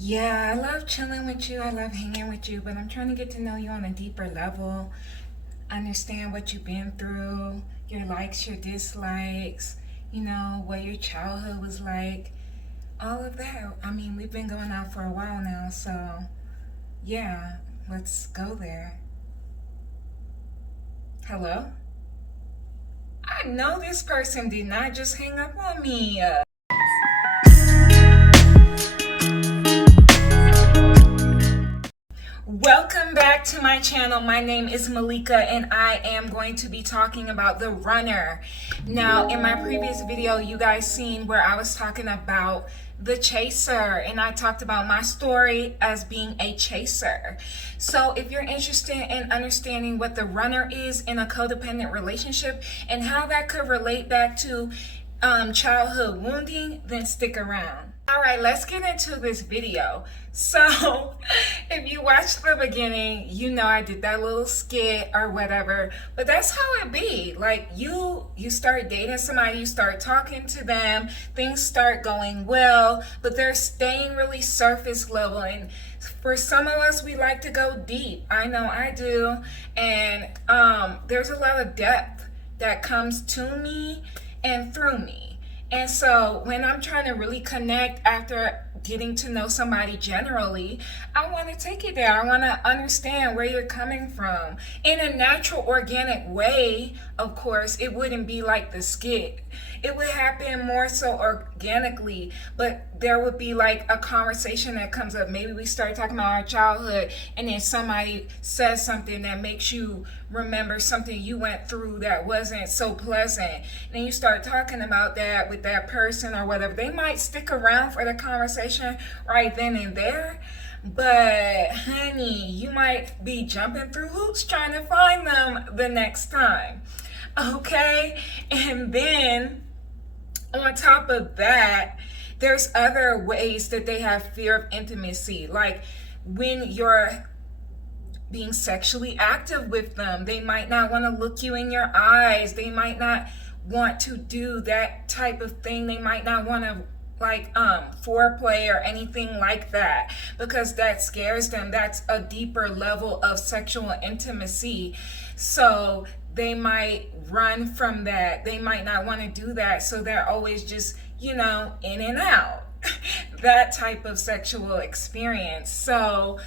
Yeah, I love chilling with you. I love hanging with you, but I'm trying to get to know you on a deeper level, understand what you've been through, your likes, your dislikes, what your childhood was like, all of that. I mean, we've been going out for a while now, so yeah, let's go there. Hello? I know this person did not just hang up on me. Welcome back to my channel. My name is Malika and I am going to be talking about the runner. Now, in my previous video, you guys seen where I was talking about the chaser and I talked about my story as being a chaser. So if you're interested in understanding what the runner is in a codependent relationship and how that could relate back to childhood wounding, then stick around. All right, let's get into this video. So if you watched the beginning, you know I did that little skit or whatever, but that's how it be. Like you start dating somebody, you start talking to them, things start going well, but they're staying really surface level. And for some of us, we like to go deep. I know I do. And there's a lot of depth that comes to me and through me. And so when I'm trying to really connect after getting to know somebody generally, I want to take it there. I want to understand where you're coming from. In a natural, organic way, of course, it wouldn't be like the skit. It would happen more so organically, but there would be like a conversation that comes up. Maybe we start talking about our childhood and then somebody says something that makes you remember something you went through that wasn't so pleasant. And then you start talking about that with that person or whatever. They might stick around for the conversation right then and there. But honey, you might be jumping through hoops trying to find them the next time. Okay? And then on top of that, there's other ways that they have fear of intimacy. Like when you're being sexually active with them, they might not want to look you in your eyes. They might not want to do that type of thing. They might not want to foreplay or anything like that because that scares them. That's a deeper level of sexual intimacy. So they might run from that. They might not want to do that. So they're always just, in and out. That type of sexual experience. So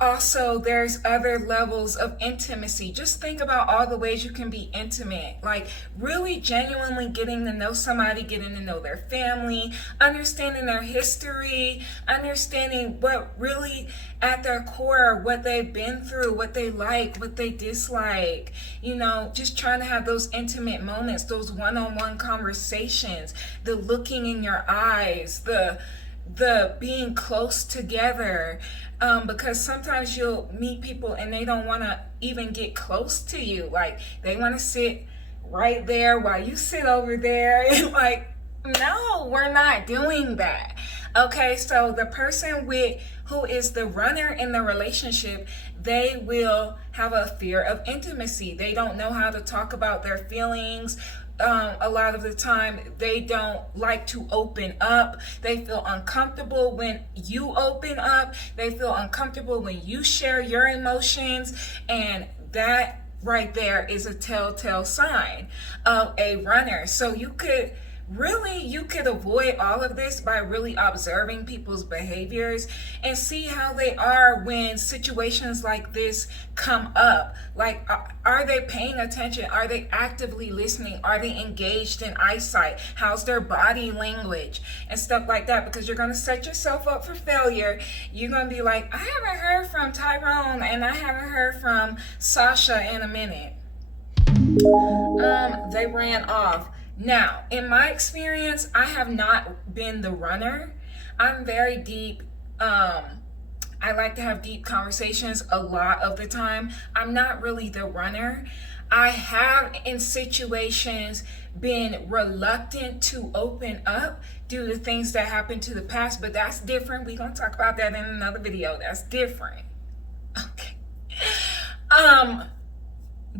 also, there's other levels of intimacy. Just think about all the ways you can be intimate. Like really genuinely getting to know somebody, getting to know their family, understanding their history, understanding what really at their core, what they've been through, what they like, what they dislike. Just trying to have those intimate moments, those one-on-one conversations, the looking in your eyes, the being close together, because sometimes you'll meet people and they don't want to even get close to you. Like they want to sit right there while you sit over there. And like, no, we're not doing that. Okay, so the person who is the runner in the relationship, they will have a fear of intimacy. They don't know how to talk about their feelings. A lot of the time they don't like to open up. They feel uncomfortable when you open up. They feel uncomfortable when you share your emotions, and that right there is a telltale sign of a runner. So you could avoid all of this by really observing people's behaviors and see how they are when situations like this come up. Like, are they paying attention? Are they actively listening? Are they engaged in eyesight? How's their body language and stuff like that? Because you're going to set yourself up for failure. You're going to be like, I haven't heard from Tyrone and I haven't heard from Sasha in a minute. They ran off. Now, in my experience, I have not been the runner. I'm very deep. I like to have deep conversations a lot of the time. I'm not really the runner. I have in situations been reluctant to open up due to things that happened to the past, but that's different. We're going to talk about that in another video. That's different. Okay.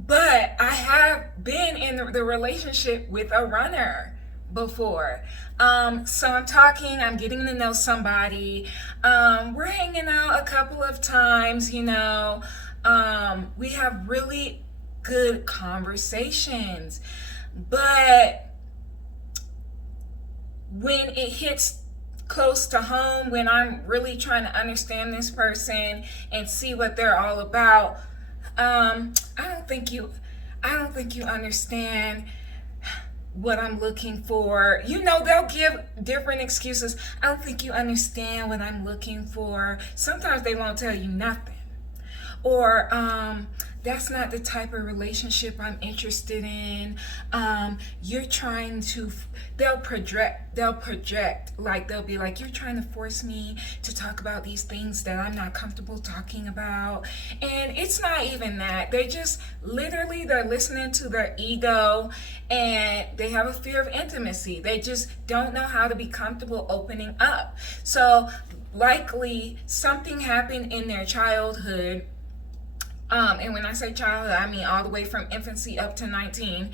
But I have been in the relationship with a runner before. So I'm talking, I'm getting to know somebody. We're hanging out a couple of times, you know. We have really good conversations. But when it hits close to home, when I'm really trying to understand this person and see what they're all about, I don't think you understand what I'm looking for. You know, they'll give different excuses. I don't think you understand what I'm looking for. Sometimes they won't tell you nothing. Or that's not the type of relationship I'm interested in. You're trying to, they'll project, like they'll be like, you're trying to force me to talk about these things that I'm not comfortable talking about. And it's not even that. They just literally, they're listening to their ego, and they have a fear of intimacy. They just don't know how to be comfortable opening up. So likely something happened in their childhood. And when I say childhood, I mean all the way from infancy up to 19.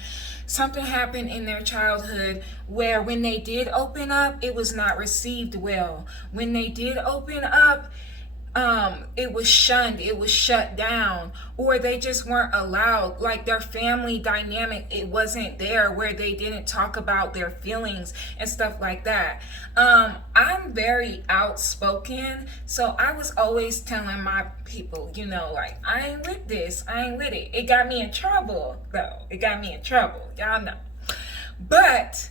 Something happened in their childhood where when they did open up, it was not received well. When they did open up, it was shunned, it was shut down, or they just weren't allowed. Like their family dynamic, it wasn't there, where they didn't talk about their feelings and stuff like that. I'm very outspoken, so I was always telling my people, you know, like, I ain't with this, I ain't with it. It got me in trouble, though. It got me in trouble, y'all know. But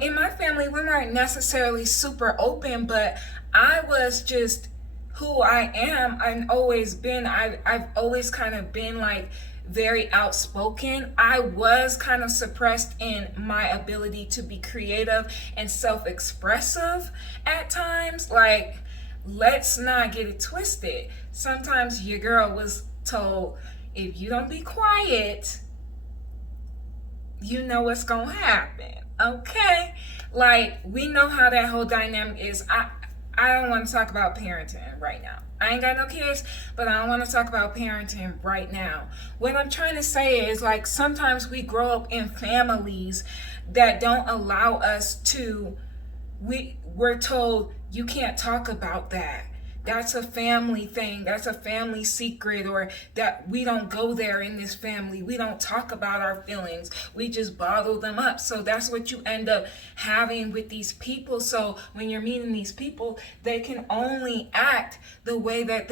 in my family, we weren't necessarily super open, but I was just who I am. I've always been. I've always kind of been like very outspoken. I was kind of suppressed in my ability to be creative and self-expressive at times. Like, let's not get it twisted. Sometimes your girl was told, if you don't be quiet, you know what's gonna happen. Okay? Like, we know how that whole dynamic is. I don't want to talk about parenting right now. I ain't got no kids, but I don't want to talk about parenting right now. What I'm trying to say is, like, sometimes we grow up in families that don't allow us to, we're told, you can't talk about that. That's a family thing. That's a family secret, or that we don't go there in this family. We don't talk about our feelings. We just bottle them up. So that's what you end up having with these people. So when you're meeting these people, they can only act the way that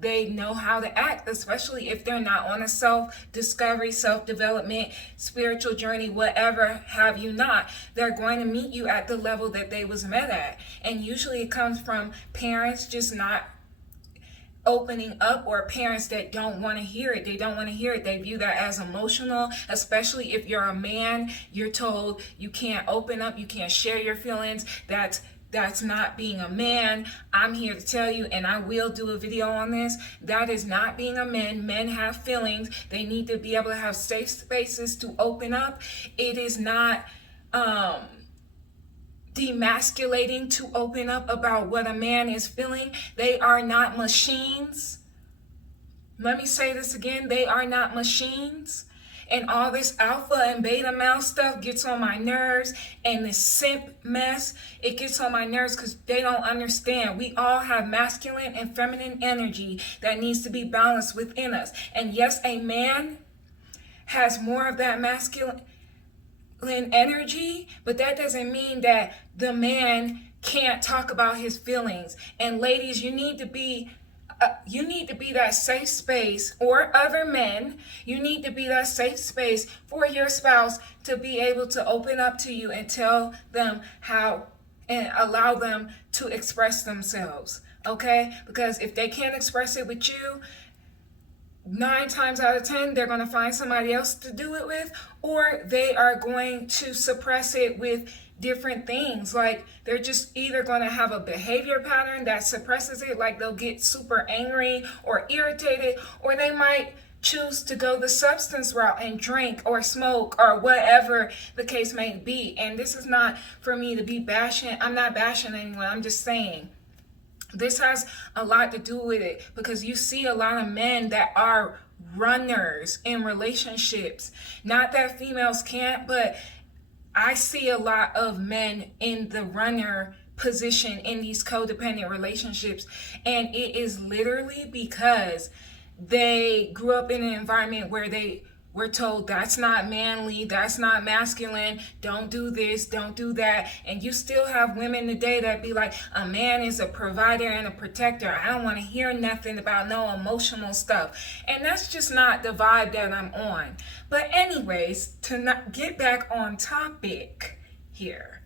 they know how to act, especially if they're not on a self-discovery, self-development, spiritual journey, whatever have you not. They're going to meet you at the level that they was met at. And usually it comes from parents just not opening up, or parents that don't want to hear it. They don't want to hear it. They view that as emotional, especially if you're a man. You're told you can't open up, you can't share your feelings. That's not being a man. I'm here to tell you, and I will do a video on this, that is not being a man. Men have feelings. They need to be able to have safe spaces to open up. It is not demasculating to open up about what a man is feeling. They are not machines. Let me say this again. They are not machines. And all this alpha and beta male stuff gets on my nerves, and this simp mess, it gets on my nerves because they don't understand. We all have masculine and feminine energy that needs to be balanced within us. And yes, a man has more of that masculine energy, but that doesn't mean that the man can't talk about his feelings. And ladies, you need to be that safe space, or other men, you need to be that safe space for your spouse to be able to open up to you and tell them how, and allow them to express themselves, okay? Because if they can't express it with you, 9 times out of 10, they're going to find somebody else to do it with, or they are going to suppress it with different things. Like, they're just either going to have a behavior pattern that suppresses it, like they'll get super angry or irritated, or they might choose to go the substance route and drink or smoke or whatever the case may be. And this is not for me to be bashing. I'm not bashing anyone. I'm just saying this has a lot to do with it, because you see a lot of men that are runners in relationships. Not that females can't, but I see a lot of men in the runner position in these codependent relationships, and it is literally because they grew up in an environment where they were told that's not manly, that's not masculine, don't do this, don't do that. And you still have women today that be like, a man is a provider and a protector. I don't want to hear nothing about no emotional stuff. And that's just not the vibe that I'm on. But anyways, to not get back on topic here,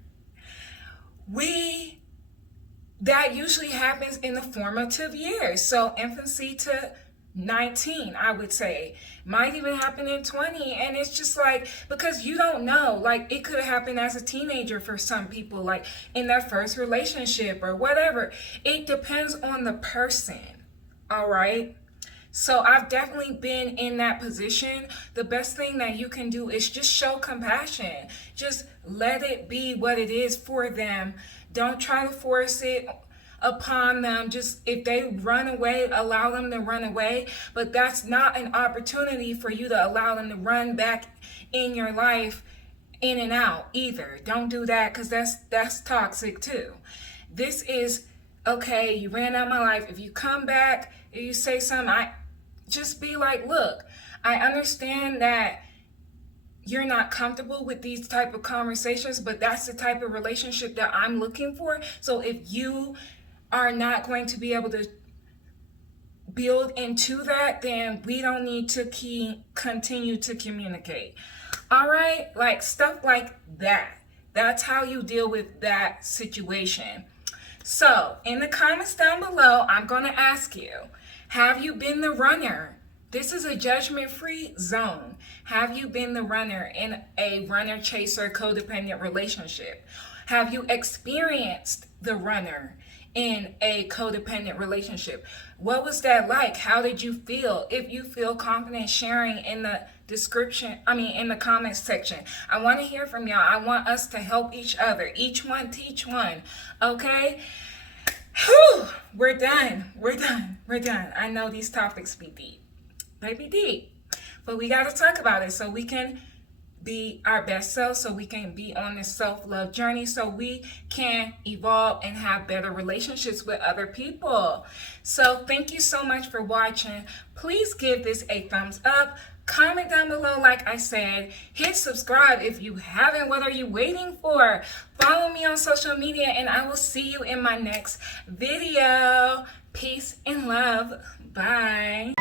that usually happens in the formative years. So infancy to 19, I would say. Might even happen in 20. And it's just like, because you don't know, like it could happen as a teenager for some people, like in their first relationship or whatever. It depends on the person. All right. So I've definitely been in that position. The best thing that you can do is just show compassion. Just let it be what it is for them. Don't try to force it upon them. Just if they run away, allow them to run away. But that's not an opportunity for you to allow them to run back in your life in and out either. Don't do that, because that's toxic too. This is, okay, you ran out of my life. If you come back, if you say something, I just be like, look, I understand that you're not comfortable with these type of conversations, but that's the type of relationship that I'm looking for. So if you are not going to be able to build into that, then we don't need to continue to communicate. All right, like stuff like that. That's how you deal with that situation. So in the comments down below, I'm going to ask you, have you been the runner? This is a judgment-free zone. Have you been the runner in a runner-chaser codependent relationship? Have you experienced the runner in a codependent relationship? What was that like? How did you feel? If you feel confident sharing in the in the comments section. I want to hear from y'all. I want us to help each other. Each one teach one. Okay? Whew, we're done. I know these topics be deep. They be deep. But we got to talk about it so we can be our best self, so we can be on this self-love journey, so we can evolve and have better relationships with other people. So thank you so much for watching. Please give this a thumbs up. Comment down below, like I said. Hit subscribe if you haven't. What are you waiting for? Follow me on social media, and I will see you in my next video. Peace and love. Bye.